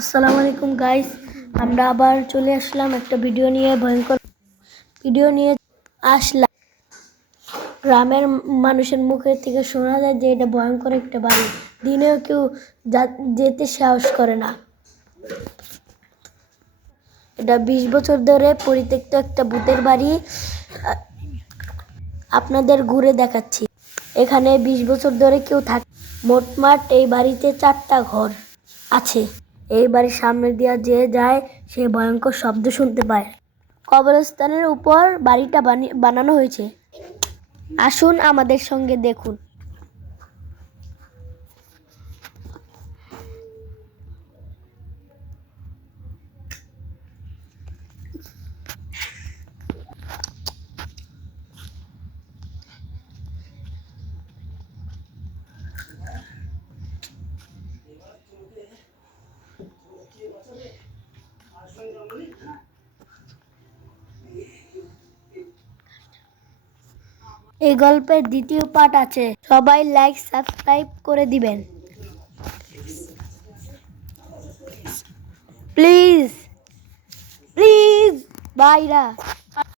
আসসালামু আলাইকুম গাইস, আমরা আবার চলে আসলাম একটা ভিডিও নিয়ে। ভয়ঙ্কর ভিডিও নিয়ে আসলাম। গ্রামের মানুষের মুখে থেকে শোনা যায় যে এটা ভয়ঙ্কর একটা বাড়ি, দিনেও কেউ যেতে সাহস করে না। এটা 20 বছর ধরে পরিত্যক্ত একটা ভূতের বাড়ি। আপনাদের ঘুরে দেখাচ্ছি। এখানে 20 বছর ধরে কেউ থাকে। মোটমাট এই বাড়িতে 4টা ঘর আছে। এই বাড়ির সামনে দিয়ে যে যায় সে ভয়ঙ্কর শব্দ শুনতে পায়। কবরস্থানের উপর বাড়িটা বানানো হয়েছে। আসুন আমাদের সঙ্গে দেখুন। এই গল্পের দ্বিতীয় পার্ট আছে, সবাই লাইক সাবস্ক্রাইব করে দিবেন প্লিজ প্লিজ ভাইরা।